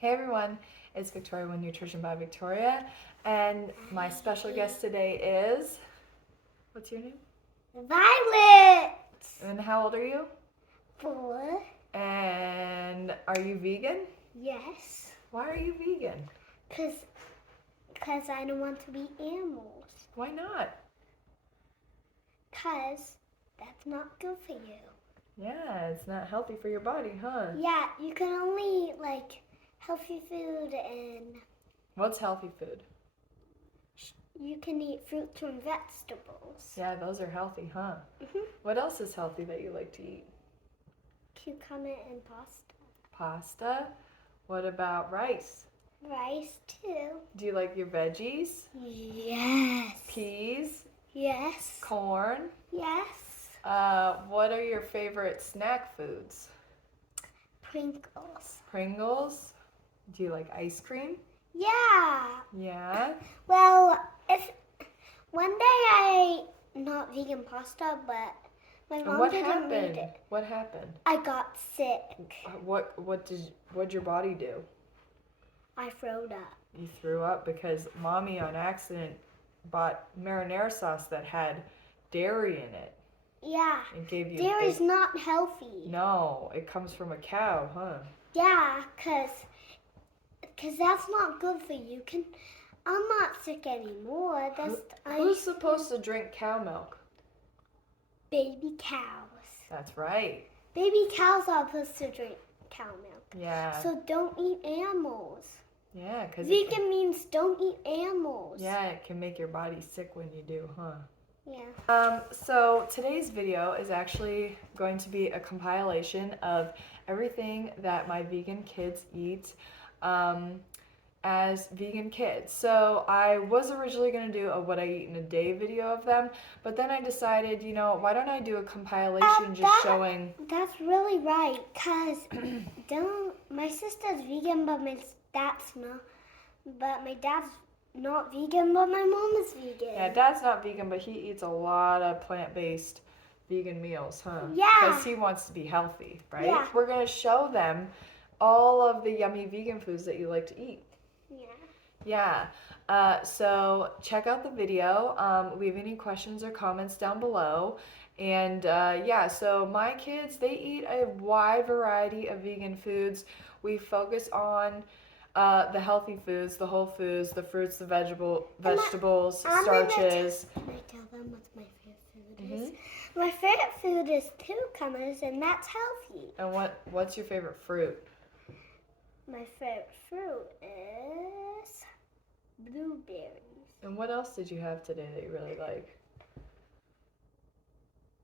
Hey everyone, it's Victoria with Nutrition by Victoria, and my special guest today is, what's your name? Violet. And how old are you? 4. And are you vegan? Yes. Why are you vegan? Because I don't want to be animals. Why not? Because that's not good for you. Yeah, it's not healthy for your body, huh? Yeah, you can only eat healthy food and What's healthy food? you can eat fruits and vegetables. Yeah, those are healthy, huh? Mhm. What else is healthy that you like to eat? Cucumber and pasta. Pasta? What about rice? Rice too. Do you like your veggies? Yes. Peas? Yes. Corn? Yes. What are your favorite snack foods? Pringles. Pringles? Do you like ice cream? Yeah. Yeah. Well, if one day I ate not vegan pasta, but my And mom what didn't happened? eat it. What happened? I got sick. What'd your body do? I throwed up. You threw up because mommy on accident bought marinara sauce that had dairy in it. Yeah. And gave you Dairy's not healthy. No, it comes from a cow, huh? Yeah, cause that's not good for you. I'm not sick anymore. Who's supposed to drink cow milk? Baby cows. That's right. Baby cows are supposed to drink cow milk. Yeah. So don't eat animals. Yeah, because vegan means don't eat animals. Yeah, it can make your body sick when you do, huh? Yeah. So today's video is actually going to be a compilation of everything that my vegan kids eat as vegan kids. So I was originally going to do a what I eat in a day video of them, but then I decided, why don't I do a compilation showing... That's really right, because my sister's vegan, but my dad's not. But my dad's not vegan, but my mom is vegan. Yeah, Dad's not vegan, but he eats a lot of plant-based vegan meals, huh? Yeah. Because he wants to be healthy, right? Yeah. We're going to show them all of the yummy vegan foods that you like to eat. Yeah. Yeah. So check out the video. Leave any questions or comments down below. And yeah, so my kids, they eat a wide variety of vegan foods. We focus on the healthy foods, the whole foods, the fruits, the vegetables, starches. Can I tell them what my favorite food is? My favorite food is cucumbers, and that's healthy. And what's your favorite fruit? My favorite fruit is blueberries. And what else did you have today that you really like?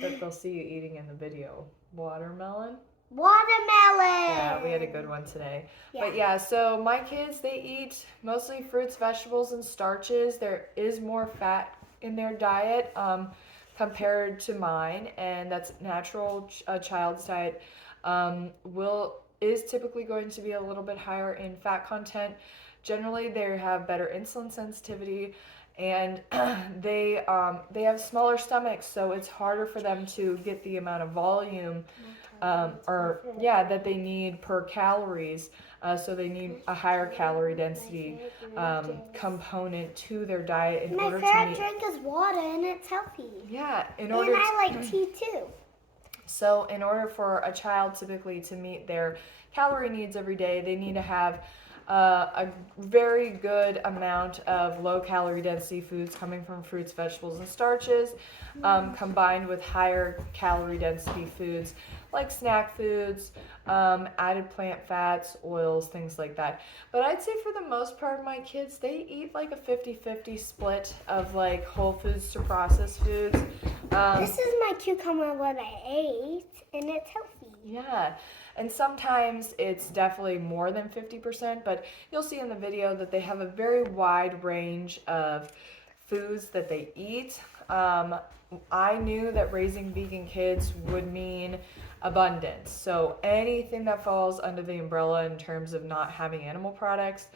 That they'll see you eating in the video. Watermelon? Watermelon! Yeah, we had a good one today. Yeah. But yeah, so my kids, they eat mostly fruits, vegetables, and starches. There is more fat in their diet compared to mine, and that's natural. A child's diet is typically going to be a little bit higher in fat content. Generally, they have better insulin sensitivity, and they have smaller stomachs, so it's harder for them to get the amount of volume that they need per calories. So they need a higher calorie density component to their diet in order to meet. My favorite drink is water, and it's healthy. Yeah, and I like tea too. So in order for a child typically to meet their calorie needs every day, they need to have a very good amount of low calorie density foods coming from fruits, vegetables, and starches, combined with higher calorie density foods like snack foods, added plant fats, oils, things like that. But I'd say for the most part, my kids, they eat like a 50-50 split of like whole foods to processed foods. This is my cucumber what I ate, and it's healthy. Yeah, and sometimes it's definitely more than 50%, but you'll see in the video that they have a very wide range of foods that they eat. I knew that raising vegan kids would mean abundance. So anything that falls under the umbrella in terms of not having animal products,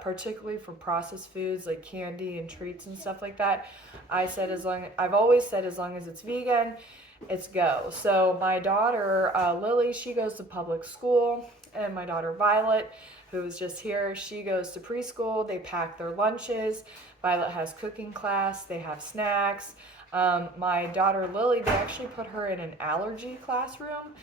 particularly for processed foods like candy and treats and stuff like that, I've always said as long as it's vegan, it's go. So my daughter, Lily, she goes to public school, and my daughter Violet, who was just here, she goes to preschool. They pack their lunches. Violet has cooking class. They have snacks. My daughter Lily, they actually put her in an allergy classroom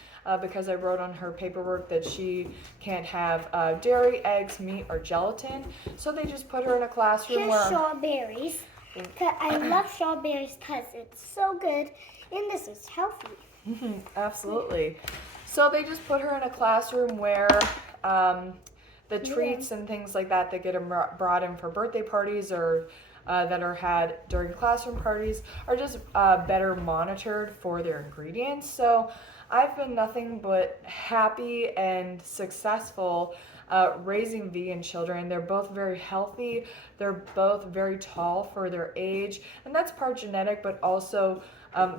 because I wrote on her paperwork that she can't have dairy, eggs, meat, or gelatin. So they just put her in a classroom Here's where... strawberries. I love strawberries because it's so good and this is healthy. Absolutely. So they just put her in a classroom where the treats and things like that get brought in for birthday parties or that are had during classroom parties are just better monitored for their ingredients. So I've been nothing but happy and successful raising vegan children. They're both very healthy. They're both very tall for their age, and that's part genetic, but also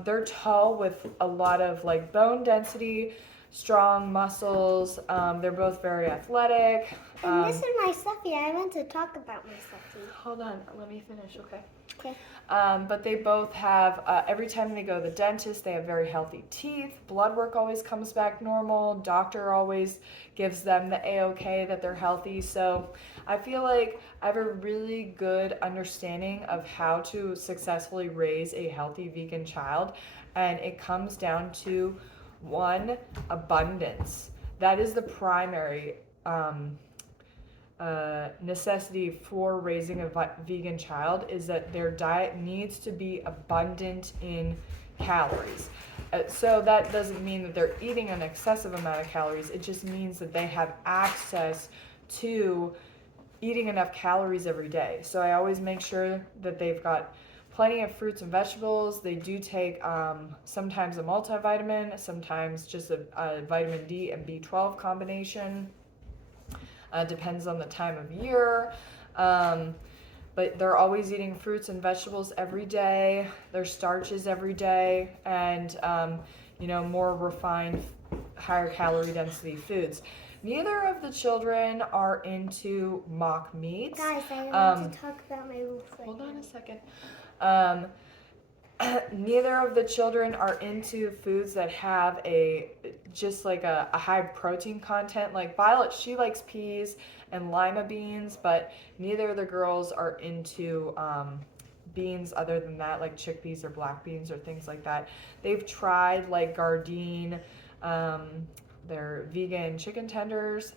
they're tall with a lot of like bone density, strong muscles. They're both very athletic. And this is my stuffy. I want to talk about my stuffy. Hold on, let me finish, okay? Okay. But they both have, every time they go to the dentist, they have very healthy teeth. Blood work always comes back normal. Doctor always gives them the A-OK that they're healthy. So I feel like I have a really good understanding of how to successfully raise a healthy vegan child. And it comes down to, one, abundance. That is the primary necessity for raising a vegan child, is that their diet needs to be abundant in calories. So that doesn't mean that they're eating an excessive amount of calories. It just means that they have access to eating enough calories every day. So I always make sure that they've got plenty of fruits and vegetables. They do take sometimes a multivitamin, sometimes just a vitamin D and B12 combination. Depends on the time of year. But they're always eating fruits and vegetables every day. Their starches every day, and more refined, higher calorie density foods. Neither of the children are into mock meats. Guys, I want to talk about my roof. Hold on a second. Neither of the children are into foods that have a high protein content. Like Violet, she likes peas and lima beans, but neither of the girls are into beans other than that, like chickpeas or black beans or things like that. They've tried like Gardein, their vegan chicken tenders.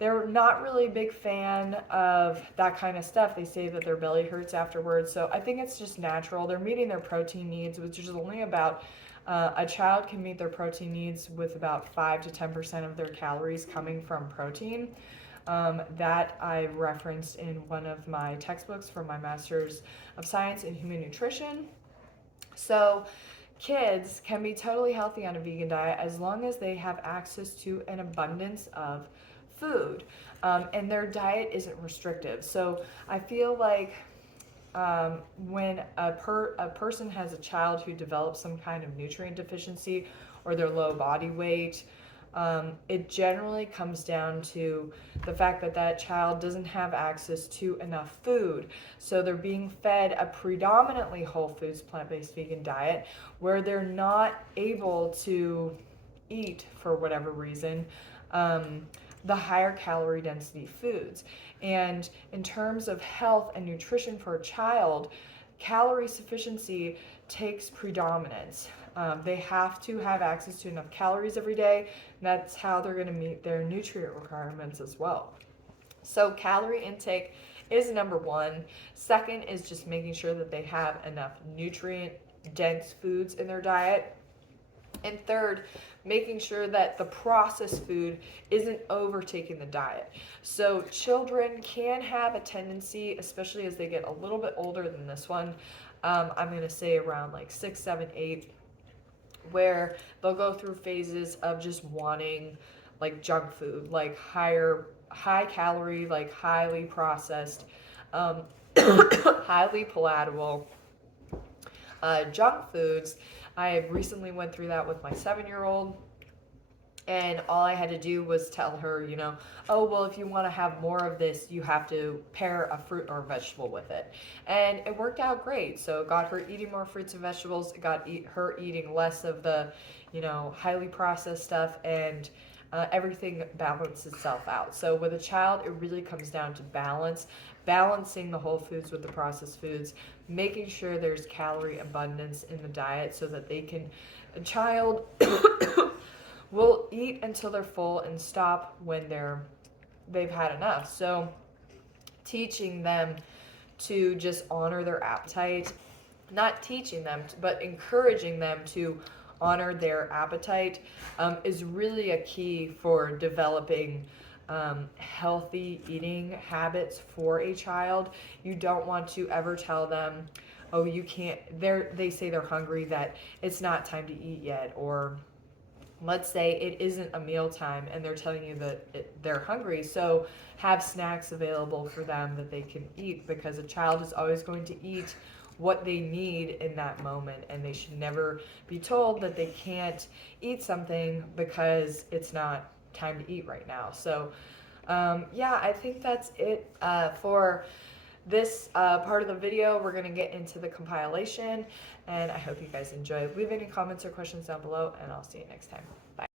They're not really a big fan of that kind of stuff. They say that their belly hurts afterwards. So I think it's just natural. They're meeting their protein needs, which is only about, a child can meet their protein needs with about 5 to 10% of their calories coming from protein. That I referenced in one of my textbooks for my Master's of Science in Human Nutrition. So kids can be totally healthy on a vegan diet as long as they have access to an abundance of food, and their diet isn't restrictive. So I feel like when a person has a child who develops some kind of nutrient deficiency or they're low body weight, it generally comes down to the fact that that child doesn't have access to enough food. So they're being fed a predominantly whole foods, plant-based vegan diet where they're not able to eat, for whatever reason, the higher calorie density foods. And in terms of health and nutrition for a child, calorie sufficiency takes predominance. They have to have access to enough calories every day, and that's how they're going to meet their nutrient requirements as well. So calorie intake is number one. Second is just making sure that they have enough nutrient dense foods in their diet. And third, making sure that the processed food isn't overtaking the diet. So children can have a tendency, especially as they get a little bit older than this one, I'm going to say around like 6, 7, 8, where they'll go through phases of just wanting like junk food, like high calorie, like highly processed, highly palatable junk foods. I recently went through that with my 7-year-old, and all I had to do was tell her, oh, well, if you want to have more of this, you have to pair a fruit or a vegetable with it. And it worked out great. So it got her eating more fruits and vegetables. It got her eating less of the, highly processed stuff. And everything balances itself out. So with a child, it really comes down to balancing the whole foods with the processed foods, making sure there's calorie abundance in the diet so that a child will eat until they're full and stop when they've had enough. So teaching them to just honor their appetite, not teaching them, but encouraging them to honor their appetite is really a key for developing healthy eating habits for a child. You don't want to ever tell them, oh, you can't, they say they're hungry, that it's not time to eat yet, or let's say it isn't a meal time and they're telling you that they're hungry, so have snacks available for them that they can eat, because a child is always going to eat what they need in that moment, and they should never be told that they can't eat something because it's not time to eat right now. So yeah, I think that's it for this part of the video. We're going to get into the compilation, and I hope you guys enjoy. Leave any comments or questions down below, and I'll see you next time. Bye.